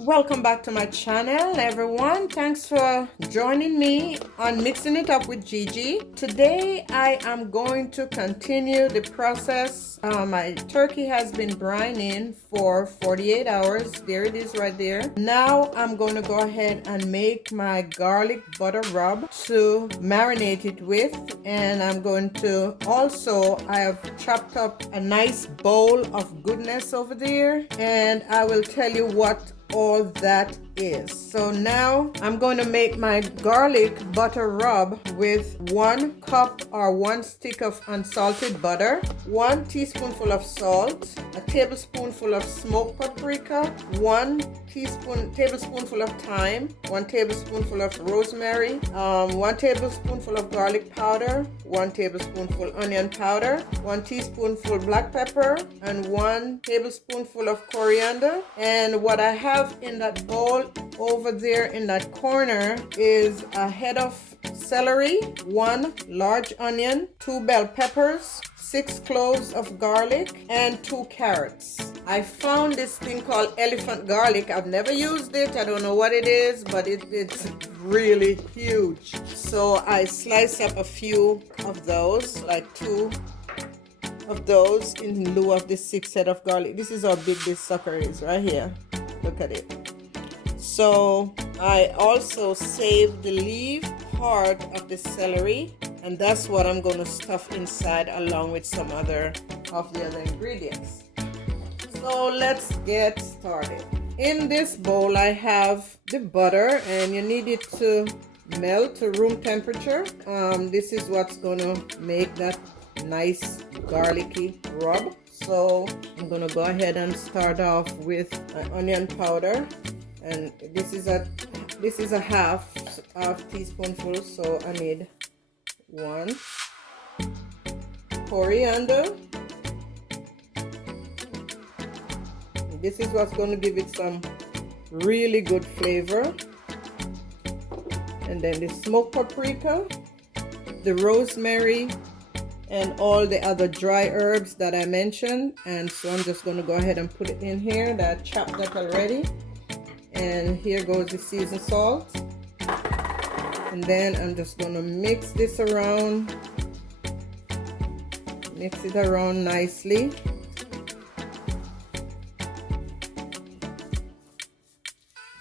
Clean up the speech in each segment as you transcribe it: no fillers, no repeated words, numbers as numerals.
Welcome back to my channel, everyone. Thanks for joining me on Mixing It Up with Gigi. Today I am going to continue the process. My turkey has been brining for 48 hours. There it is right there. Now I'm going to go ahead and make my garlic butter rub to marinate it with, and I'm going to also, I have chopped up a nice bowl of goodness over there, and I will tell you what all that is. So now I'm going to make my garlic butter rub with 1 cup or 1 stick of unsalted butter, 1 teaspoonful of salt, a tablespoonful of smoked paprika, 1 tablespoonful of thyme, 1 tablespoonful of rosemary, 1 tablespoonful of garlic powder, 1 tablespoonful onion powder, 1 teaspoonful black pepper, and 1 tablespoonful of coriander. And what I have in that bowl over there in that corner is a head of celery, 1 large onion, 2 bell peppers, 6 cloves of garlic, and 2 carrots. I found this thing called elephant garlic. I've never used it. I don't know what it is, but it's really huge. So I slice up a few of those, like 2 of those in lieu of the 6 head of garlic. This is how big this sucker is right here. Look at it. So I also saved the leaf part of the celery, and that's what I'm going to stuff inside along with some other of the other ingredients. So let's get started. In this bowl I have the butter, and you need it to melt to room temperature. This is what's going to make that nice garlicky rub. So I'm going to go ahead and start off with an onion powder, and this is a half teaspoonful, so I need 1 coriander. This is what's going to give it some really good flavor. And then the smoked paprika, the rosemary, and all the other dry herbs that I mentioned. And so I'm just going to go ahead and put it in here. That I chopped that already. And here goes the seasoned salt. And then I'm just going to mix this around. Mix it around nicely.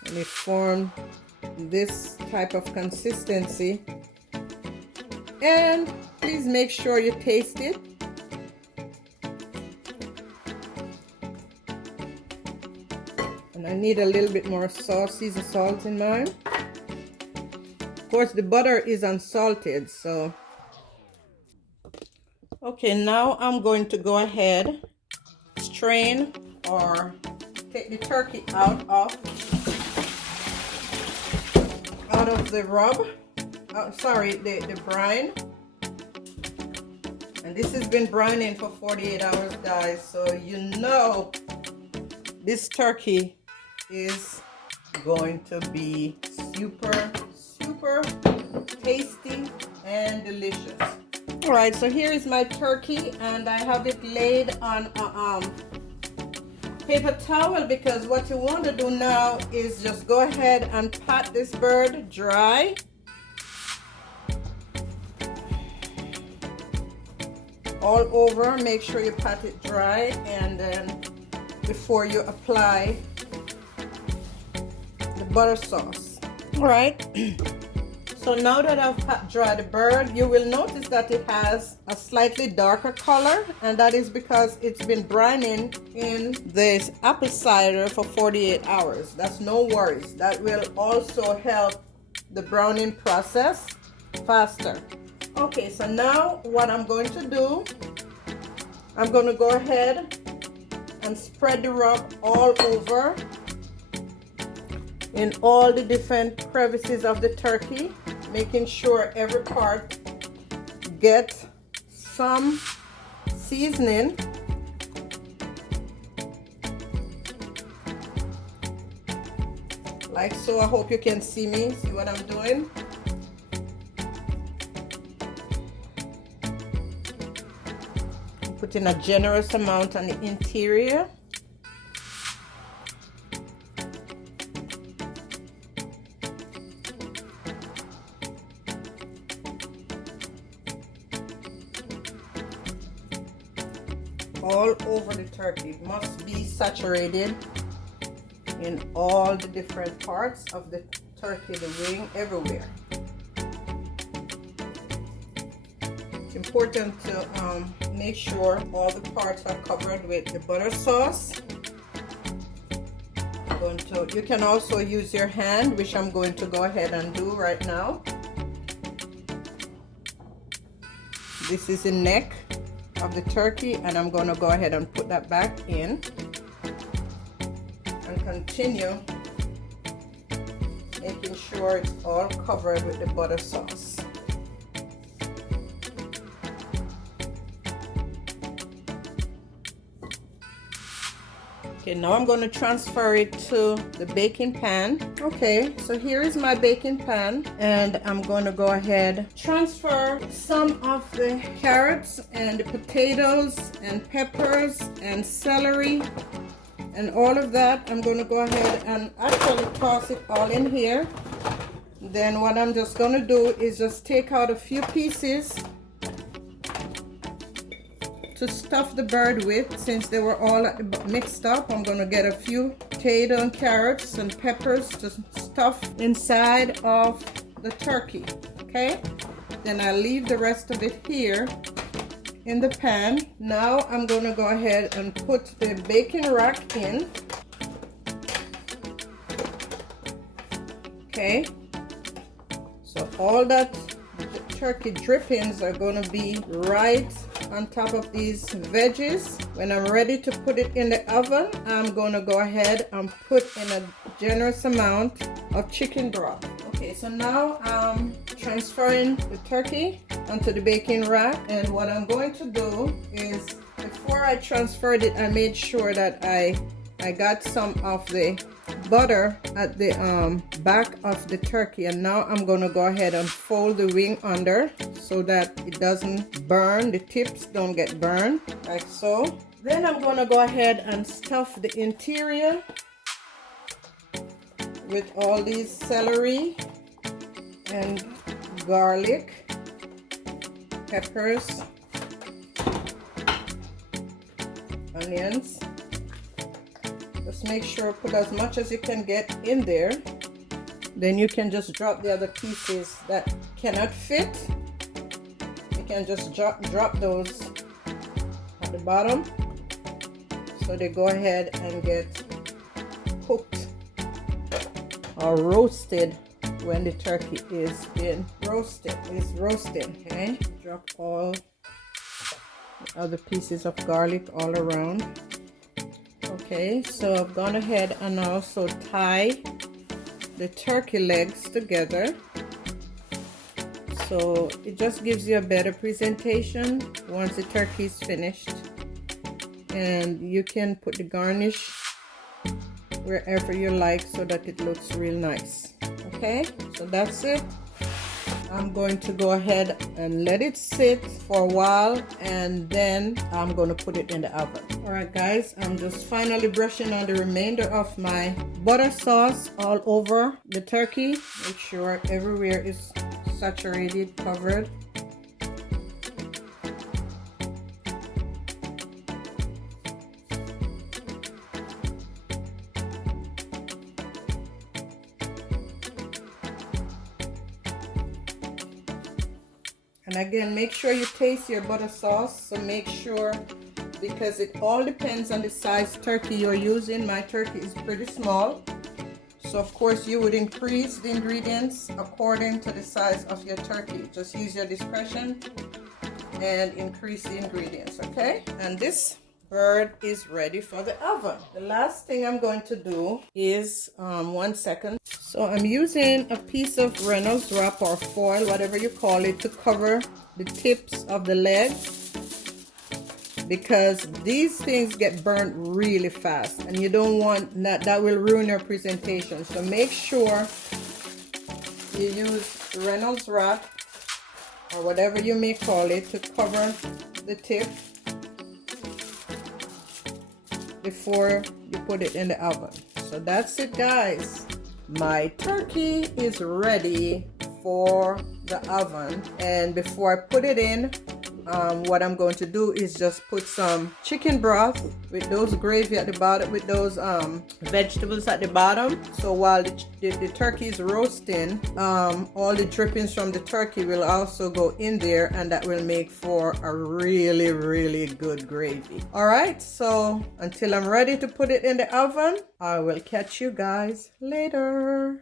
And it formed this type of consistency. And please make sure you taste it. And I need a little bit more salt, seasoned salt in mine. Of course, the butter is unsalted, so. Okay, now I'm going to go ahead, strain or take the turkey out of the rub. The brine. And this has been brining for 48 hours, guys, so you know this turkey is going to be super tasty and delicious. All right, so here is my turkey, and I have it laid on a paper towel, because what you want to do now is just go ahead and pat this bird dry. All over, make sure you pat it dry, and then before you apply the butter sauce. All right. So now that I've pat dry the bird, you will notice that it has a slightly darker color, and that is because it's been brining in this apple cider for 48 hours. That's no worries. That will also help the browning process faster. Okay, so now what I'm going to do, I'm going to go ahead and spread the rub all over in all the different crevices of the turkey, making sure every part gets some seasoning. Like so. I hope you can see me, see what I'm doing. Put in a generous amount on the interior. all over the turkey. It must be saturated in all the different parts of the turkey, the wing, everywhere. It's important to make sure all the parts are covered with the butter sauce. You can also use your hand, which I'm going to go ahead and do right now. This is the neck of the turkey, and I'm going to go ahead and put that back in and continue making sure it's all covered with the butter sauce. Okay, now I'm going to transfer it to the baking pan. Okay, so here is my baking pan, and I'm going to go ahead transfer some of the carrots and the potatoes and peppers and celery and all of that. I'm going to go ahead and actually toss it all in here. Then what I'm just going to do is just take out a few pieces to stuff the bird with. Since they were all mixed up, I'm going to get a few potato and carrots and peppers to stuff inside of the turkey. Okay, then I'll leave the rest of it here in the pan. Now I'm going to go ahead and put the baking rack in. Okay, so all that turkey drippings are going to be right on top of these veggies. When I'm ready to put it in the oven, I'm going to go ahead and put in a generous amount of chicken broth. Okay, so now I'm transferring the turkey onto the baking rack, and what I'm going to do is, before I transferred it, I made sure that I got some of the butter at the back of the turkey, and now I'm going to go ahead and fold the wing under so that it doesn't burn, the tips don't get burned, like so. Then I'm going to go ahead and stuff the interior with all these celery and garlic, peppers, onions. Just make sure put as much as you can get in there. Then you can just drop the other pieces that cannot fit. You can just drop those at the bottom, so they go ahead and get cooked or roasted when the turkey is being roasted. Okay, drop all the other pieces of garlic all around. Okay, so I've gone ahead and also tie the turkey legs together, so it just gives you a better presentation once the turkey is finished. And you can put the garnish wherever you like so that it looks real nice. Okay, so that's it. I'm going to go ahead and let it sit for a while, and then I'm going to put it in the oven. Alright guys, I'm just finally brushing on the remainder of my butter sauce all over the turkey. Make sure everywhere is saturated, covered. And again, make sure you taste your butter sauce. So make sure, because it all depends on the size turkey you're using. My turkey is pretty small, so of course you would increase the ingredients according to the size of your turkey. Just use your discretion and increase the ingredients. Okay, and this bird is ready for the oven. The last thing I'm going to do is 1 second. So I'm using a piece of Reynolds wrap or foil, whatever you call it, to cover the tips of the leg, because these things get burnt really fast and you don't want that. That will ruin your presentation. So make sure you use Reynolds wrap or whatever you may call it to cover the tip before you put it in the oven. So that's it guys. My turkey is ready for the oven, and before I put it in, what I'm going to do is just put some chicken broth with those gravy at the bottom, with those vegetables at the bottom. So while the turkey is roasting, all the drippings from the turkey will also go in there, and that will make for a really, really good gravy. All right, so until I'm ready to put it in the oven, I will catch you guys later.